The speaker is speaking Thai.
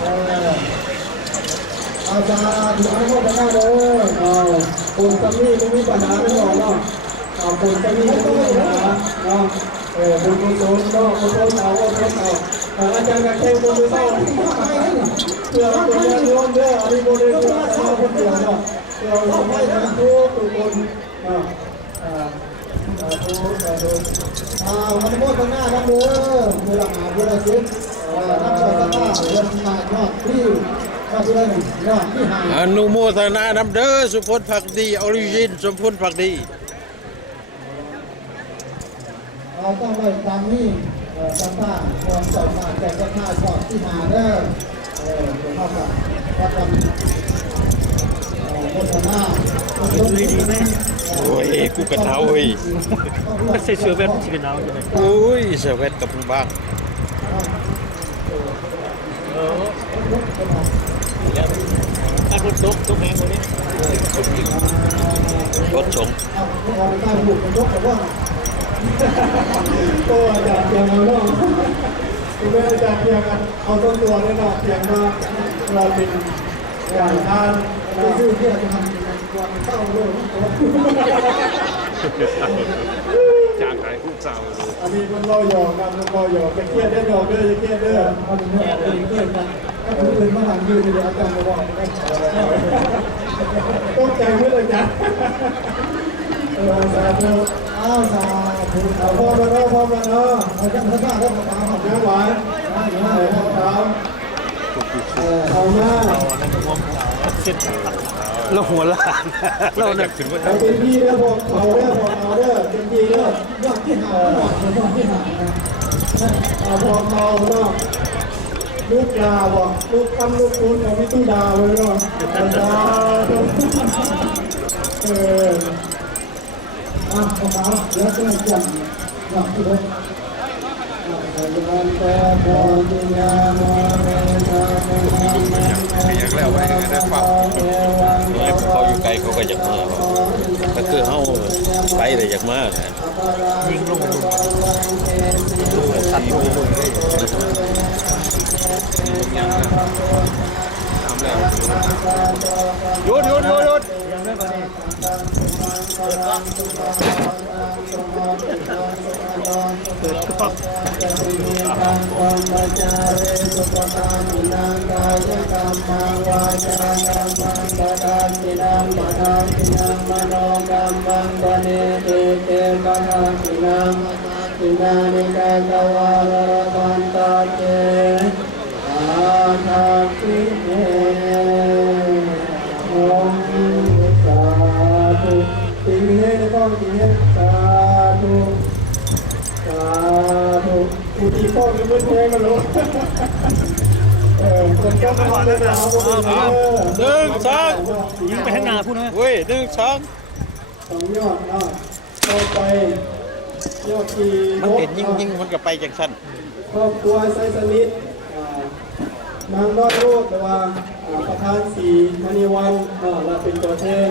อาจารย์ที่ให้ข้อมูลได้เลยคนสามีไม่มีปัญหาไม่หรอกเนาะคนสามีไม่มีปัญหาเนาะคนโสดเนาะคนโสดเอาอาจารย์กับเทพคนโสดเพื่อเราตัวยังร่วมด้วยอันนี้โมเดลตัวเราคนเดียวเนาะเราทำให้ทั้งทุกคนเนาะมันโมดหน้าครับเด้อเวลาหาเวลาซื้อนักชาติหน้าเรื่องมายอดที่ก็คืออะไรยอดที่หาอนุโมทนานำเด้อสุพลผักดีออริจินสมพลผักดีเราต้องไว้ตามนี้ชาติความสามารถแต่ชาติชอบที่หาเด้อผมว่าว่าทำโฆษณาดีไหมโอ้ยกูกระเท้าเฮ้ยมันใส่เสื้อแบบสีขาวใช่ไหมโอ้ยเสวตกับมึงบ้างถ้าคนตกแหงคนนี้รถชงการบุกมันยกแต่ว่าก็อยากเพียงเอาเนาะคุณแม่อยากเพียงเอาต้นตัวได้เนาะเพียงว่าเราเป็นอย่างทานชื่อที่เราจะทำเป็นวันเศร้าโลกจากไหนผู้สาวอันนี้มันรอหยอกกันรอหยอกจะเครียดได้หยอกเด้อจะเครียดเด้ออันนี้เนี่ยเครียดกันถ้าคุณเป็นมหายืนเดี๋ยวอาจารย์มาบอกต้องใจเมื่อไรจ๊ะสาธุสาธุพ่อมาเนาะพ่อมาเนาะเอาจังหวะได้ของตาของน้ำหวานของตาเอาหน้าแล้วหัวล้านเราเนี่ยถึงว่าเป็นพี่แล้วพอเขาเด้อพอเขาเด้อเป็นพี่เด้อยอดที่หาหอดยอดที่หาพอเขาเนาะลูกดาวลูกคำลูกคุณของพี่ตู้ดาวเลยเนาะดาวของเขาเดี๋ยวจะเกี่ยงหลับที่รถอยากแล้วไว้ได้ฟังเขาอยู่ไกลเขาก็อยากมาก็คือเขาไปเลยอยากมายิงลงดูสัตว์ดูหยุดยังไม่มาเนี่ยเปิดกระเป๋าอินานิกาตวาลาคันตาเจอาทาคิเนโอมสาธุติเนก็ติเนสาธุสาธุอุติโกมันไม่แพ้กันหรอกคนแก้ปัญหาเลยนะหนึ่งสองยิงไปข้างหน้าพูดนะเว้ยหนึ่งสองยอดต่อไปยอดที่มันเห็นยิ่งมันก็ไปจังสั้นครอบครัวไซสนิทนางรอดโลกแต่ว่าประธานศรีมณีวันเราเป็นตัวแทน